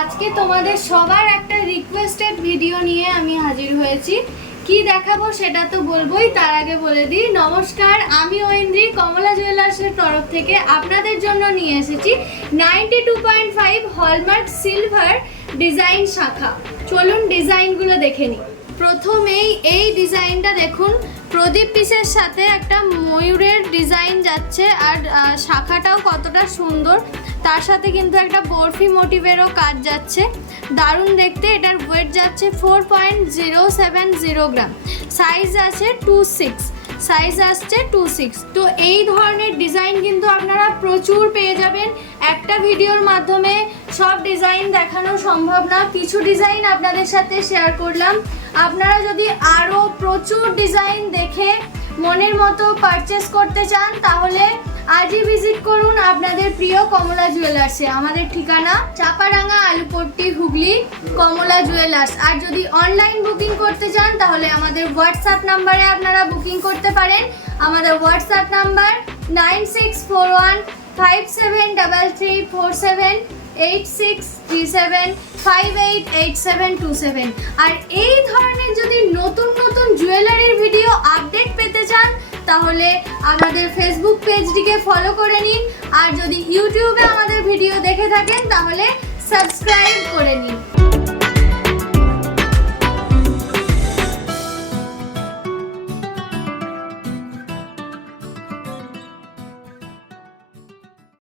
আজকে তোমাদের সবার একটা রিকোয়েস্টেড ভিডিও নিয়ে আমি হাজির হয়েছি। কি দেখাবো সেটা তো বলবোই, তার আগে বলে দিই নমস্কার, আমি ঐন্দ্রি কমলা জুয়েলার্সের তরফ থেকে আপনাদের জন্য নিয়ে এসেছি 92.5 হলমার্ক সিলভার ডিজাইন শাখা। চলুন ডিজাইনগুলো দেখে নিই। প্রথমেই এই ডিজাইনটা দেখুন, প্রদীপ পিসের সাথে একটা ময়ূরের ডিজাইন যাচ্ছে আর শাখাটাও কতটা সুন্দর, তার সাথে কিন্তু একটা বরফি মোটিভেরও কাজ যাচ্ছে, দারুণ দেখতে। এটার ওয়েট যাচ্ছে 4.070 গ্রাম, সাইজ আছে 26, সাইজ আসছে 26। তো এই ধরনের ডিজাইন কিন্তু আপনারা প্রচুর পেয়ে যাবেন। একটা ভিডিওর মাধ্যমে সব ডিজাইন দেখানো সম্ভব না, কিছু ডিজাইন আপনাদের সাথে শেয়ার করলাম। আপনারা যদি আরও প্রচুর ডিজাইন দেখে মনের মতো পারচেস করতে চান তাহলে আজই ভিজিট করুন আপনাদের প্রিয় কমলা জুয়েলার্সে। আমাদের ঠিকানা চাপাডাঙ্গা, আলুপট্টি, হুগলি, কমলা জুয়েলার্স। আর যদি অনলাইন বুকিং করতে চান তাহলে আমাদের হোয়াটসঅ্যাপ নাম্বারে আপনারা বুকিং করতে পারেন। আমাদের হোয়াটসঅ্যাপ নাম্বার 9641573347, 8637588727। আর এই ধরনের যদি নতুন নতুন জুয়েলারির ভিডিও আপডেট পেতে চান তাহলে আমাদের ফেসবুক পেজটিকে ফলো করে নিন। আর যদি ইউটিউবে আমাদের ভিডিও দেখে থাকেন তাহলে সাবস্ক্রাইব করে নিন।